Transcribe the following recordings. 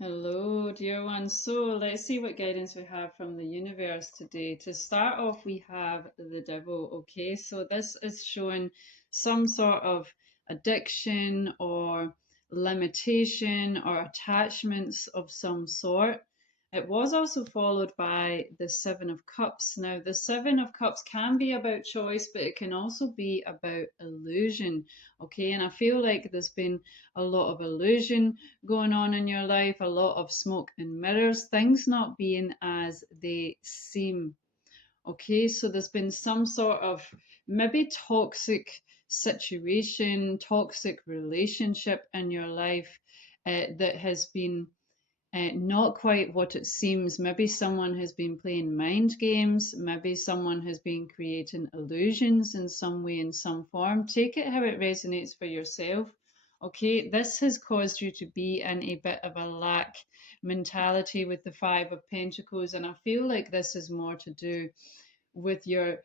Hello, dear one. So let's see what guidance we have from the universe today. To start off, we have the devil. Okay, so this is showing some sort of addiction or limitation or attachments of some sort. It was also followed by the Seven of Cups. Now, the Seven of Cups can be about choice, but it can also be about illusion. Okay, and I feel like there's been a lot of illusion going on in your life, a lot of smoke and mirrors, things not being as they seem. Okay, so there's been some sort of maybe toxic situation, toxic relationship in your life that has been not quite what it seems. Maybe someone has been playing mind games. Maybe someone has been creating illusions in some way, in some form. Take it how it resonates for yourself. Okay, this has caused you to be in a bit of a lack mentality with the Five of Pentacles, and I feel like this is more to do with your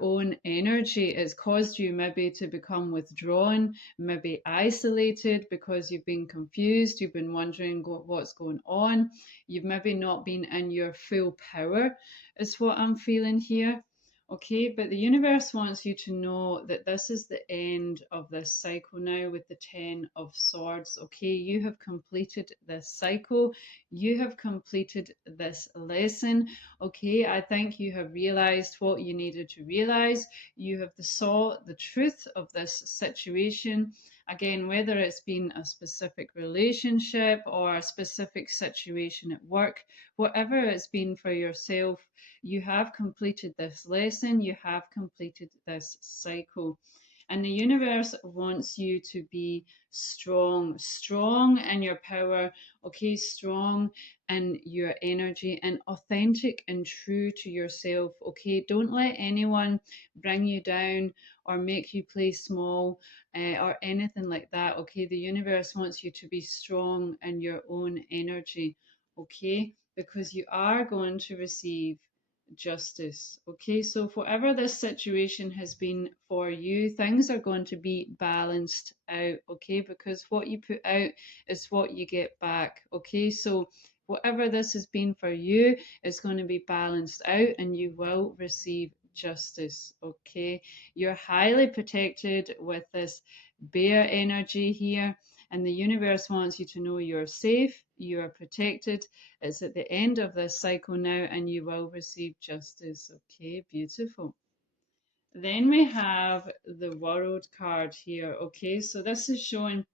own energy. It's caused you maybe to become withdrawn, maybe isolated because you've been confused, you've been wondering what's going on, you've maybe not been in your full power, is what I'm feeling here. Okay, but the universe wants you to know that this is the end of this cycle now with the Ten of Swords. Okay, you have completed this cycle, you have completed this lesson. Okay, I think you have realized what you needed to realize. You have saw the truth of this situation. Again, whether it's been a specific relationship or a specific situation at work, whatever it's been for yourself, you have completed this lesson, you have completed this cycle. And the universe wants you to be strong, strong in your power, okay, strong in your energy and authentic and true to yourself, okay? Don't let anyone bring you down or make you play small or anything like that, okay? The universe wants you to be strong in your own energy, okay? Because you are going to receive justice. Okay, so whatever this situation has been for you, things are going to be balanced out. Okay, because what you put out is what you get back. Okay, so whatever this has been for you is going to be balanced out and you will receive justice. Okay, you're highly protected with this bear energy here. And the universe wants you to know you're safe, you are protected. It's at the end of this cycle now, and you will receive justice. Okay, beautiful. Then we have the World card here. Okay, so this is showing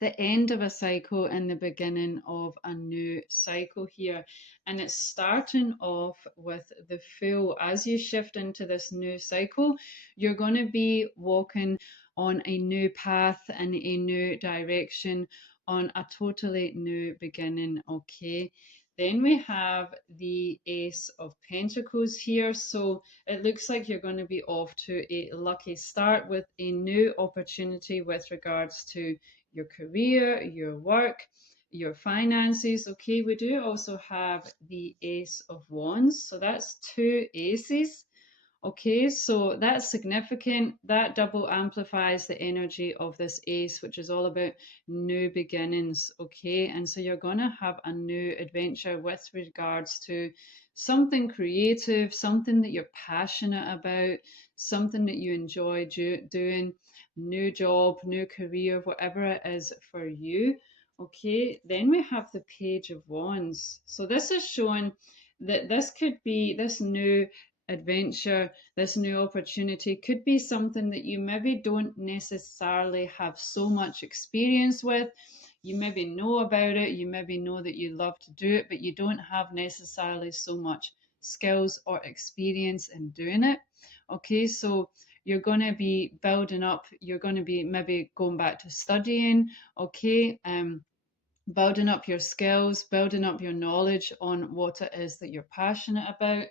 the end of a cycle and the beginning of a new cycle here. And it's starting off with the Fool. As you shift into this new cycle, you're going to be walking on a new path and a new direction, on a totally new beginning. Okay. Then we have the Ace of Pentacles here. So it looks like you're going to be off to a lucky start with a new opportunity with regards to your career, your work, your finances. Okay, we do also have the Ace of Wands. So that's two aces. Okay, so that's significant. That double amplifies the energy of this ace, which is all about new beginnings. Okay, and so you're going to have a new adventure with regards to something creative, something that you're passionate about, something that you enjoy doing, new job, new career, whatever it is for you. Okay, then we have the Page of Wands. So this is showing that this could be this new adventure, this new opportunity could be something that you maybe don't necessarily have so much experience with. You maybe know about it, you maybe know that you love to do it, but you don't have necessarily so much skills or experience in doing it. Okay, so you're going to be building up, you're going to be maybe going back to studying, okay, building up your skills, building up your knowledge on what it is that you're passionate about.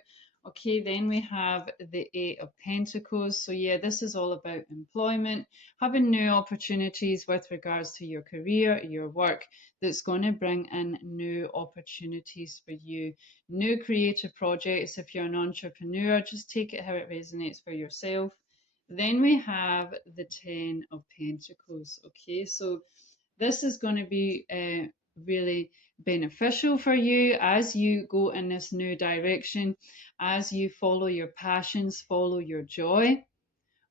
Okay, then we have the Eight of Pentacles. So, yeah, this is all about employment, having new opportunities with regards to your career, your work, that's going to bring in new opportunities for you, new creative projects. If you're an entrepreneur, just take it how it resonates for yourself. Then we have the Ten of Pentacles. Okay, so this is going to be really beneficial for you as you go in this new direction, as you follow your passions, follow your joy.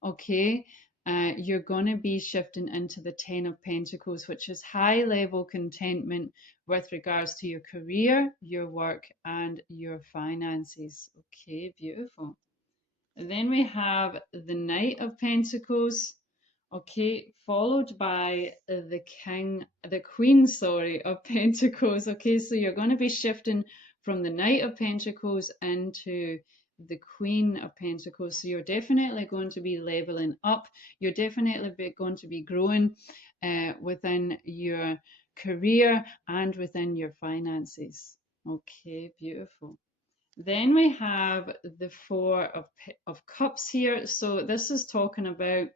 Okay, you're going to be shifting into the Ten of Pentacles, which is high level contentment with regards to your career, your work, and your finances. Okay, beautiful. And then we have the Knight of Pentacles, okay, followed by the Queen, sorry, of Pentacles. Okay, so you're going to be shifting from the Knight of Pentacles into the Queen of Pentacles. So you're definitely going to be leveling up. You're definitely going to be growing within your career and within your finances. Okay, beautiful. Then we have the Four of Cups here. So this is talking about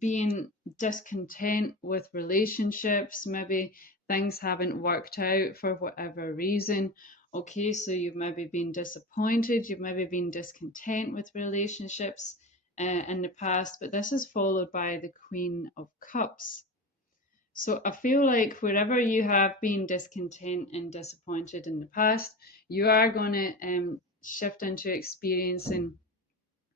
being discontent with relationships. Maybe things haven't worked out for whatever reason. Okay, so you've maybe been disappointed, you've maybe been discontent with relationships in the past, but this is followed by the Queen of Cups. So I feel like wherever you have been discontent and disappointed in the past, you are going to shift into experiencing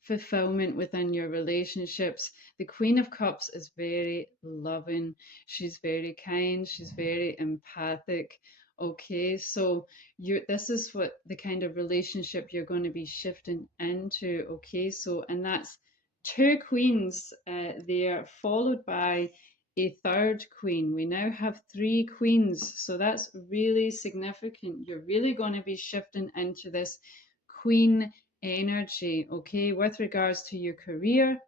fulfillment within your relationships. The Queen of Cups is very loving. She's very kind. She's very empathic. Okay, so this is what the kind of relationship you're going to be shifting into. Okay, so and that's two queens there, followed by a third queen. We now have three queens, so that's really significant. You're really going to be shifting into this queen energy, okay, with regards to your career,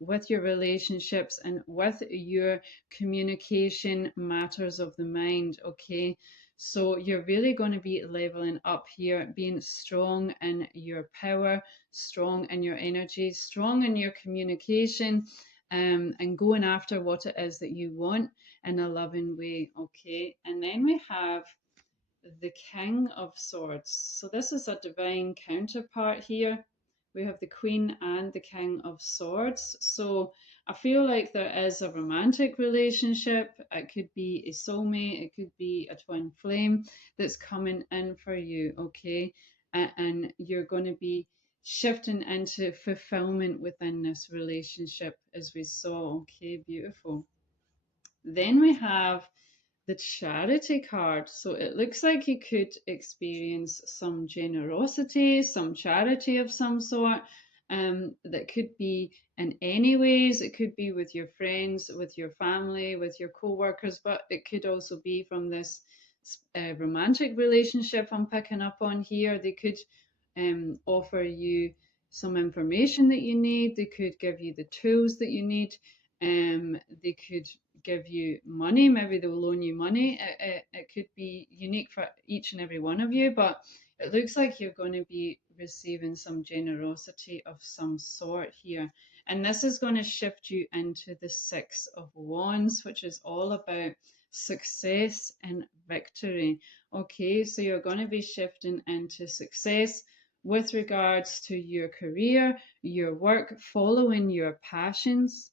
with your relationships, and with your communication matters of the mind, okay. So you're really going to be leveling up here, being strong in your power, strong in your energy, strong in your communication, and going after what it is that you want in a loving way, okay. And then we have the King of Swords. So this is a divine counterpart here. We have the Queen and the King of Swords. So I feel like there is a romantic relationship. It could be a soulmate, it could be a twin flame that's coming in for you, okay? And you're going to be shifting into fulfillment within this relationship, as we saw, okay? Beautiful. Then we have the charity card. So it looks like you could experience some generosity, some charity of some sort. That could be in any ways. It could be with your friends, with your family, with your co-workers, but it could also be from this romantic relationship I'm picking up on here. They could offer you some information that you need. They could give you the tools that you need. They could give you money. Maybe they'll loan you money. It could be unique for each and every one of you, but it looks like you're going to be receiving some generosity of some sort here. And this is going to shift you into the Six of Wands, which is all about success and victory. Okay, so you're going to be shifting into success with regards to your career, your work, following your passions,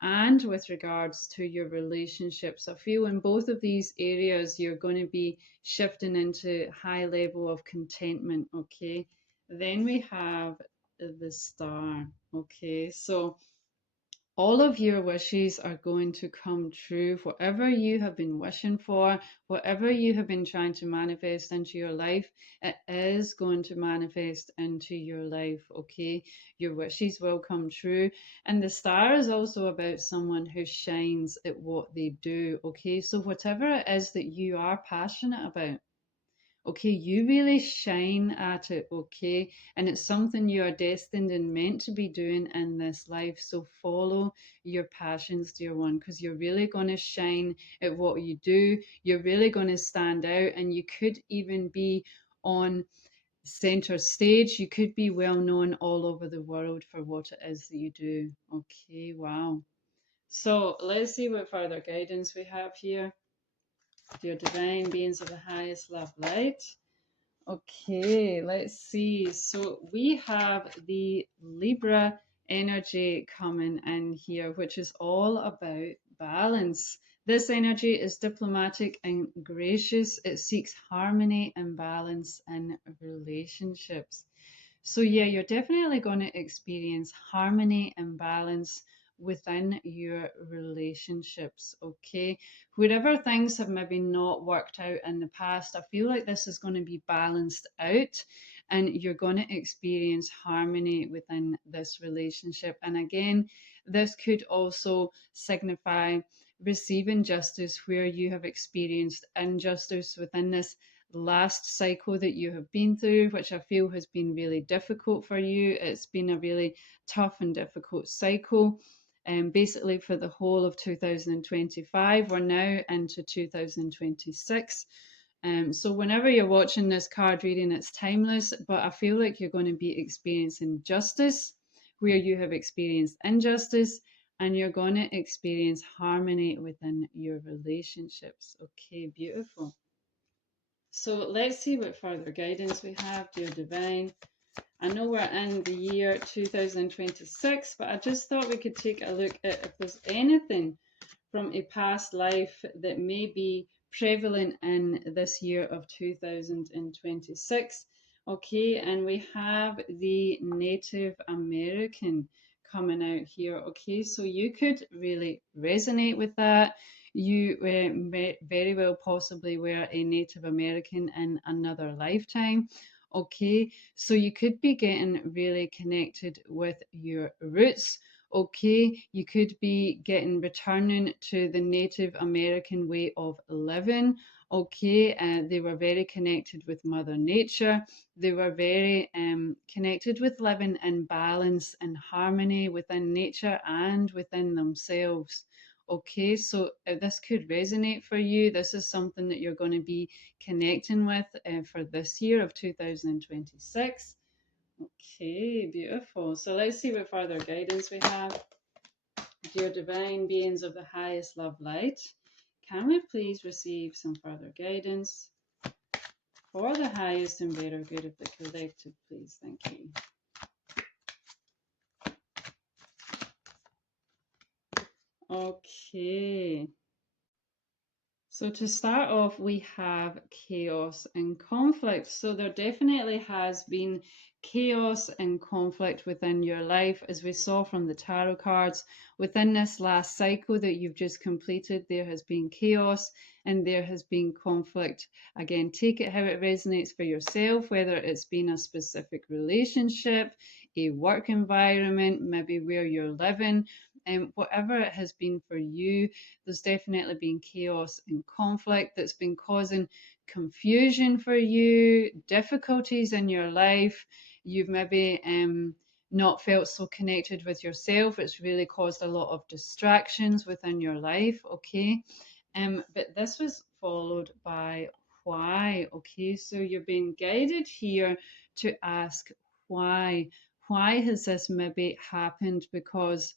and with regards to your relationships. I feel in both of these areas, you're going to be shifting into high level of contentment. Okay. Then we have the Star. Okay. So all of your wishes are going to come true. Whatever you have been wishing for, whatever you have been trying to manifest into your life, it is going to manifest into your life, okay? Your wishes will come true. And the star is also about someone who shines at what they do, okay? So whatever it is that you are passionate about, okay, you really shine at it, okay? And it's something you are destined and meant to be doing in this life. So follow your passions, dear one, because you're really going to shine at what you do. You're really going to stand out, and you could even be on center stage. You could be well known all over the world for what it is that you do. Okay, wow. So let's see what further guidance we have here. Dear divine beings of the highest love light. Okay, let's see. So we have the Libra energy coming in here, which is all about balance. This energy is diplomatic and gracious. It seeks harmony and balance in relationships. So, yeah, you're definitely going to experience harmony and balance within your relationships. Okay. Wherever things have maybe not worked out in the past, I feel like this is going to be balanced out and you're going to experience harmony within this relationship. And again, this could also signify receiving justice where you have experienced injustice within this last cycle that you have been through, which I feel has been really difficult for you. It's been a really tough and difficult cycle. And basically, for the whole of 2025, we're now into 2026. So, whenever you're watching this card reading, it's timeless, but I feel like you're going to be experiencing justice where you have experienced injustice, and you're going to experience harmony within your relationships. Okay, beautiful. So let's see what further guidance we have, dear Divine. I know we're in the year 2026, but I just thought we could take a look at if there's anything from a past life that may be prevalent in this year of 2026. Okay, and we have the Native American coming out here. Okay, so you could really resonate with that. You very well possibly were a Native American in another lifetime. Okay, so you could be getting really connected with your roots. Okay, you could be getting returning to the Native American way of living. Okay, they were very connected with Mother Nature. They were very connected with living in balance and harmony within nature and within themselves. Okay, so this could resonate for you. This is something that you're going to be connecting with for this year of 2026. Okay, beautiful. So let's see what further guidance we have. Dear divine beings of the highest love light, can we please receive some further guidance for the highest and better good of the collective, please? Thank you. Okay. So to start off, we have chaos and conflict. So there definitely has been chaos and conflict within your life, as we saw from the tarot cards. Within this last cycle that you've just completed, there has been chaos and there has been conflict. Again, take it how it resonates for yourself, whether it's been a specific relationship, a work environment, maybe where you're living, and whatever it has been for you, there's definitely been chaos and conflict that's been causing confusion for you, difficulties in your life. You've maybe not felt so connected with yourself. It's really caused a lot of distractions within your life. Okay. But this was followed by why. Okay. So you're being guided here to ask why. Why has this maybe happened? Because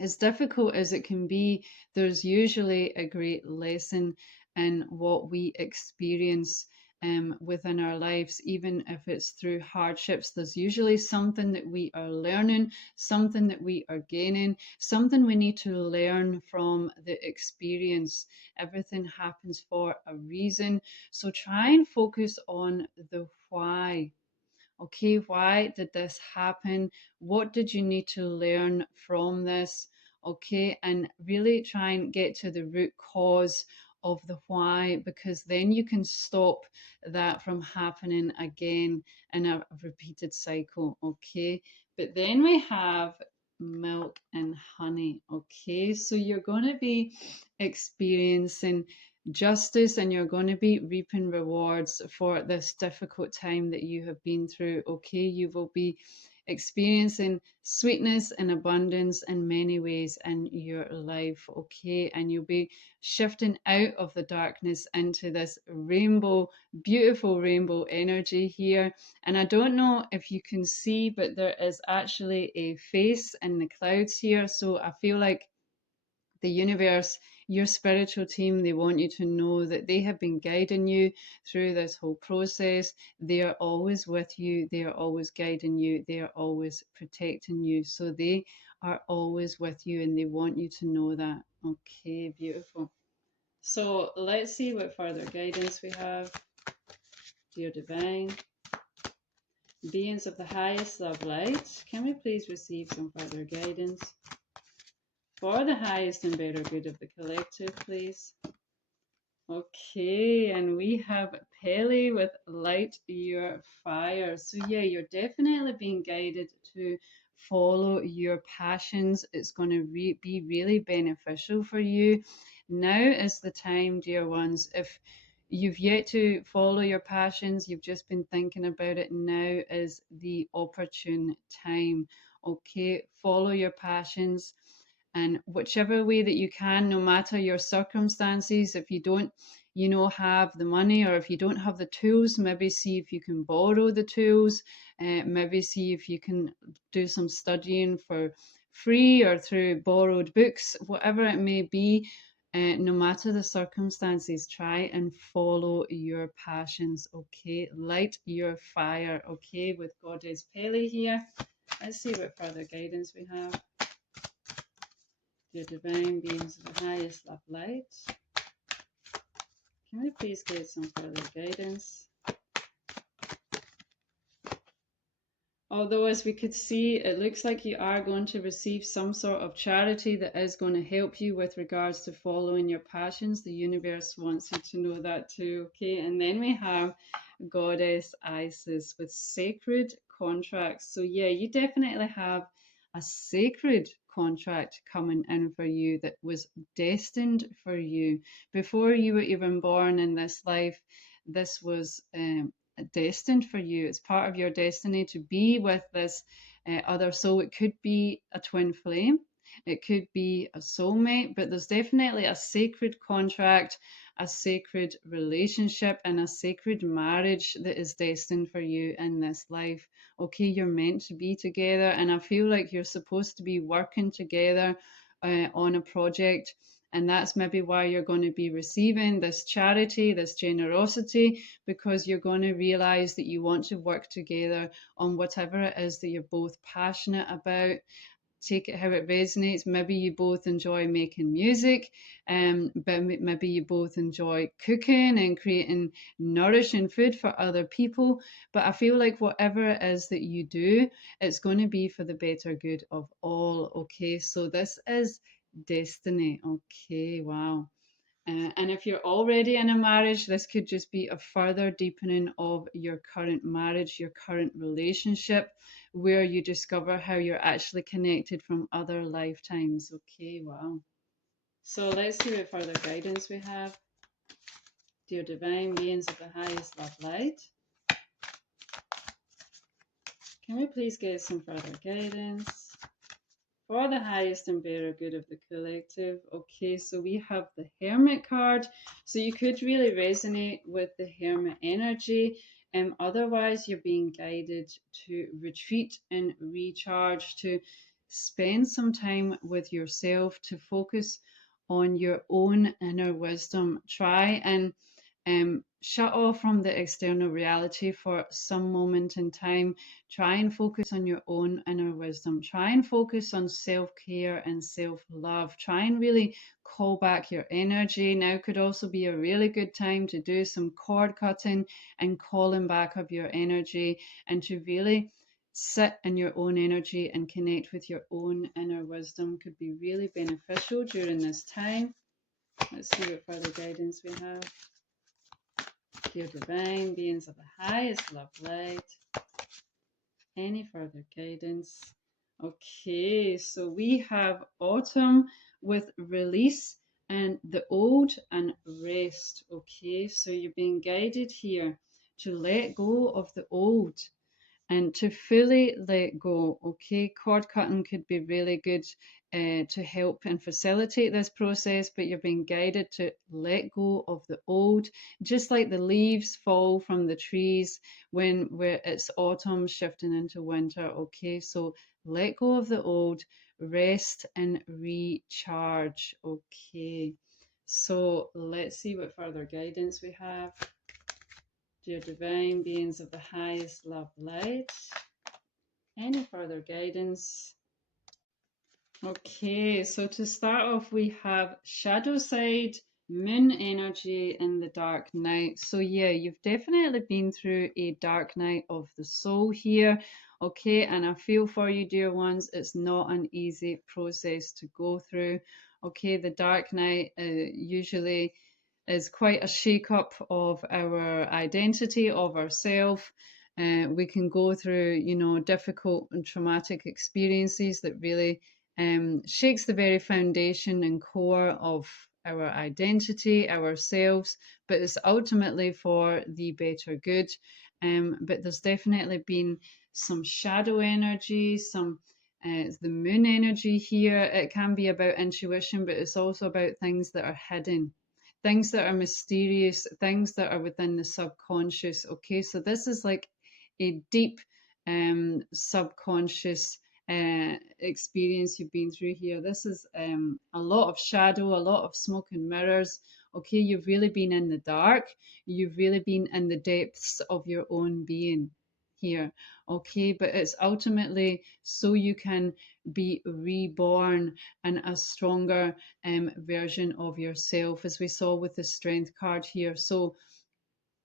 as difficult as it can be, there's usually a great lesson in what we experience within our lives, even if it's through hardships. There's usually something that we are learning, something that we are gaining, something we need to learn from the experience. Everything happens for a reason. So try and focus on the why. Okay, why did this happen? What did you need to learn from this? Okay, and really try and get to the root cause of the why, because then you can stop that from happening again in a repeated cycle. Okay, but then we have milk and honey. Okay, so you're going to be experiencing justice and you're going to be reaping rewards for this difficult time that you have been through. Okay, you will be experiencing sweetness and abundance in many ways in your life. Okay, and you'll be shifting out of the darkness into this rainbow, beautiful rainbow energy here. And I don't know if you can see, but there is actually a face in the clouds here. So I feel like the universe your spiritual team, they want you to know that they have been guiding you through this whole process. They are always with you. They are always guiding you. They are always protecting you. So they are always with you and they want you to know that. Okay, beautiful. So let's see what further guidance we have. Dear Divine, beings of the highest love light, can we please receive some further guidance for the highest and better good of the collective, please? Okay, and we have Pele with light your fire. So yeah, you're definitely being guided to follow your passions. It's going to be really beneficial for you. Now is the time, dear ones. If you've yet to follow your passions, you've just been thinking about it, now is the opportune time. Okay, follow your passions, and whichever way that you can, no matter your circumstances. If you don't, have the money, or if you don't have the tools, maybe see if you can borrow the tools. Maybe see if you can do some studying for free or through borrowed books, whatever it may be. No matter the circumstances, try and follow your passions. Okay, light your fire. Okay, with Goddess Pele here. Let's see what further guidance we have. Your divine beings of the highest love light, can we please get some further guidance? Although, as we could see, it looks like you are going to receive some sort of charity that is going to help you with regards to following your passions. The universe wants you to know that too, okay? And then we have Goddess Isis with sacred contracts. So yeah, you definitely have a sacred contract coming in for you that was destined for you before you were even born in this life. This was destined for you. It's part of your destiny to be with this other soul. It could be a twin flame, it could be a soulmate, but there's definitely a sacred contract, a sacred relationship, and a sacred marriage that is destined for you in this life. Okay, you're meant to be together, and I feel like you're supposed to be working together on a project. And that's maybe why you're going to be receiving this charity, this generosity, because you're going to realize that you want to work together on whatever it is that you're both passionate about. Take it how it resonates. Maybe you both enjoy making music, but maybe you both enjoy cooking and creating nourishing food for other people. But I feel like whatever it is that you do, it's going to be for the better good of all. Okay, so this is destiny. Okay, wow. And if you're already in a marriage, this could just be a further deepening of your current marriage, your current relationship, where you discover how you're actually connected from other lifetimes. Okay, wow. So let's see what further guidance we have. Dear divine beings of the highest love light, can we please get some further guidance for the highest and better good of the collective? Okay, so we have the Hermit card. So you could really resonate with the Hermit energy. Otherwise, you're being guided to retreat and recharge, to spend some time with yourself, to focus on your own inner wisdom. Try and shut off from the external reality for some moment in time. Try and focus on your own inner wisdom. Try and focus on self-care and self-love. Try and really call back your energy. Now could also be a really good time to do some cord cutting and calling back of your energy, and to really sit in your own energy and connect with your own inner wisdom. Could be really beneficial during this time. Let's see what further guidance we have. Dear divine beings of the highest love light, any further guidance? Okay, so we have autumn with release and the old and rest. Okay, so you're being guided here to let go of the old and to fully let go. Okay, cord cutting could be really good to help and facilitate this process, but you're being guided to let go of the old, just like the leaves fall from the trees when it's autumn shifting into winter. Okay, so let go of the old, rest and recharge. Okay. So let's see what further guidance we have. Dear divine beings of the highest love light, any further guidance? Okay, so to start off, we have shadow side, moon energy, and the dark night. So, yeah, you've definitely been through a dark night of the soul here. Okay, and I feel for you, dear ones, it's not an easy process to go through. Okay, the dark night usually is quite a shake up of our identity, of ourself. We can go through, difficult and traumatic experiences that really shakes the very foundation and core of our identity, ourselves, but it's ultimately for the better good. But there's definitely been some shadow energy, some the moon energy here. It can be about intuition, but it's also about things that are hidden, things that are mysterious, things that are within the subconscious. Okay, so this is like a deep subconscious experience you've been through here. This is a lot of shadow, a lot of smoke and mirrors. Okay, you've really been in the dark. You've really been in the depths of your own being here. Okay, but it's ultimately so you can be reborn in a stronger version of yourself, as we saw with the strength card here. So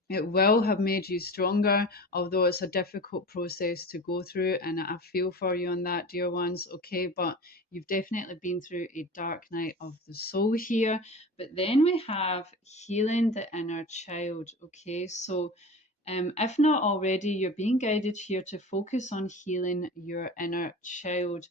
it will have made you stronger, although it's a difficult process to go through. And I feel for you on that, dear ones. Okay, but you've definitely been through a dark night of the soul here. But then we have healing the inner child. Okay, so if not already, you're being guided here to focus on healing your inner child,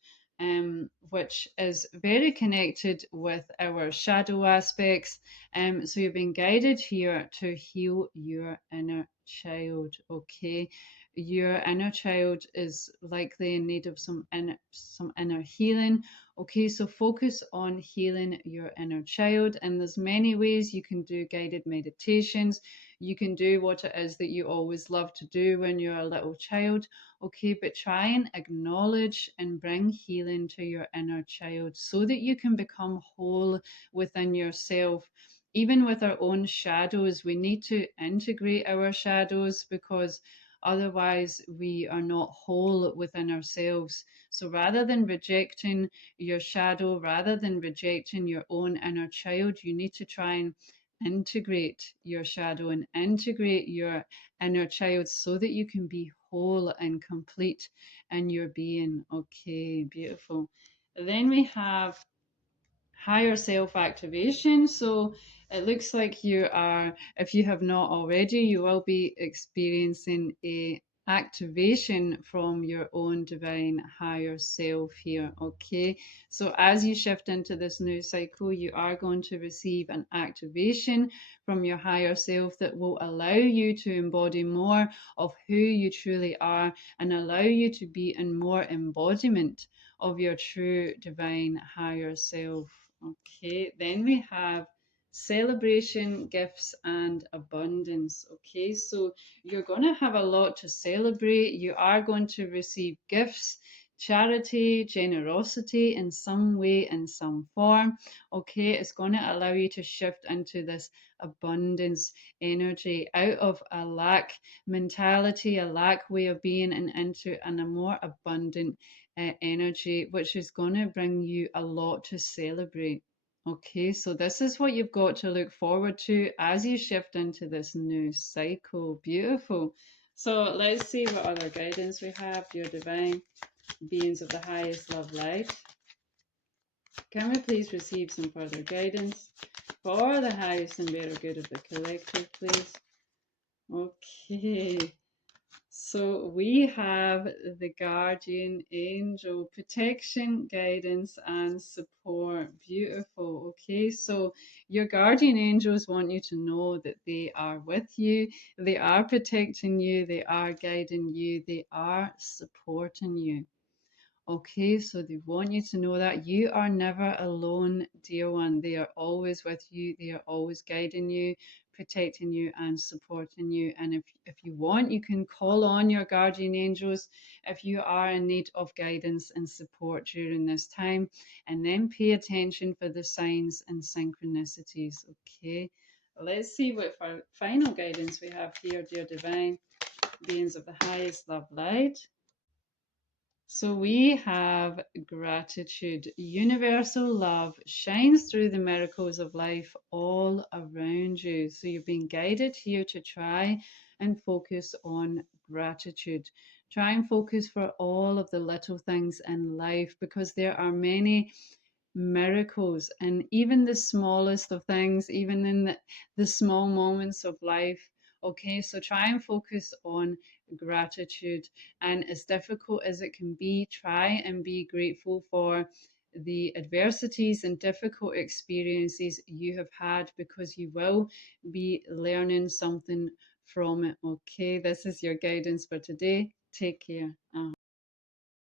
which is very connected with our shadow aspects. So you're being guided here to heal your inner child. Okay, your inner child is likely in need of some inner healing. Okay, so focus on healing your inner child, and there's many ways you can do guided meditations. You can do what it is that you always love to do when you're a little child. Okay, but try and acknowledge and bring healing to your inner child so that you can become whole within yourself. Even with our own shadows, we need to integrate our shadows, because otherwise we are not whole within ourselves. So rather than rejecting your shadow, rather than rejecting your own inner child, you need to try and integrate your shadow and integrate your inner child so that you can be whole and complete in your being. Okay, beautiful. Then we have higher self activation. So it looks like you are, if you have not already, you will be experiencing a activation from your own divine higher self here. Okay, so as you shift into this new cycle, you are going to receive an activation from your higher self that will allow you to embody more of who you truly are and allow you to be in more embodiment of your true divine higher self. Okay, then we have celebration, gifts, and abundance. Okay, so you're going to have a lot to celebrate. You are going to receive gifts, charity, generosity in some way, in some form. Okay, it's going to allow you to shift into this abundance energy out of a lack mentality, a lack way of being, and into a more abundant energy, which is going to bring you a lot to celebrate. Okay, so this is what you've got to look forward to as you shift into this new cycle. Beautiful. So let's see what other guidance we have, dear divine beings of the highest love light. Can we please receive some further guidance for the highest and better good of the collective, please? Okay. So we have the guardian angel, protection, guidance, and support. Beautiful. Okay, so your guardian angels want you to know that they are with you, they are protecting you, they are guiding you, they are supporting you. Okay, so they want you to know that you are never alone, dear one. They are always with you, they are always guiding you, protecting you and supporting you. And if you want, you can call on your guardian angels if you are in need of guidance and support during this time. And then pay attention for the signs and synchronicities. Okay, let's see what final guidance we have here, dear divine beings of the highest love light. So we have gratitude. Universal love shines through the miracles of life all around you. So you've been guided here to try and focus on gratitude. Try and focus for all of the little things in life, because there are many miracles and even the smallest of things, even in the small moments of life. Okay, so try and focus on gratitude, and as difficult as it can be, try and be grateful for the adversities and difficult experiences you have had, because you will be learning something from it. Okay, this is your guidance for today. Take care.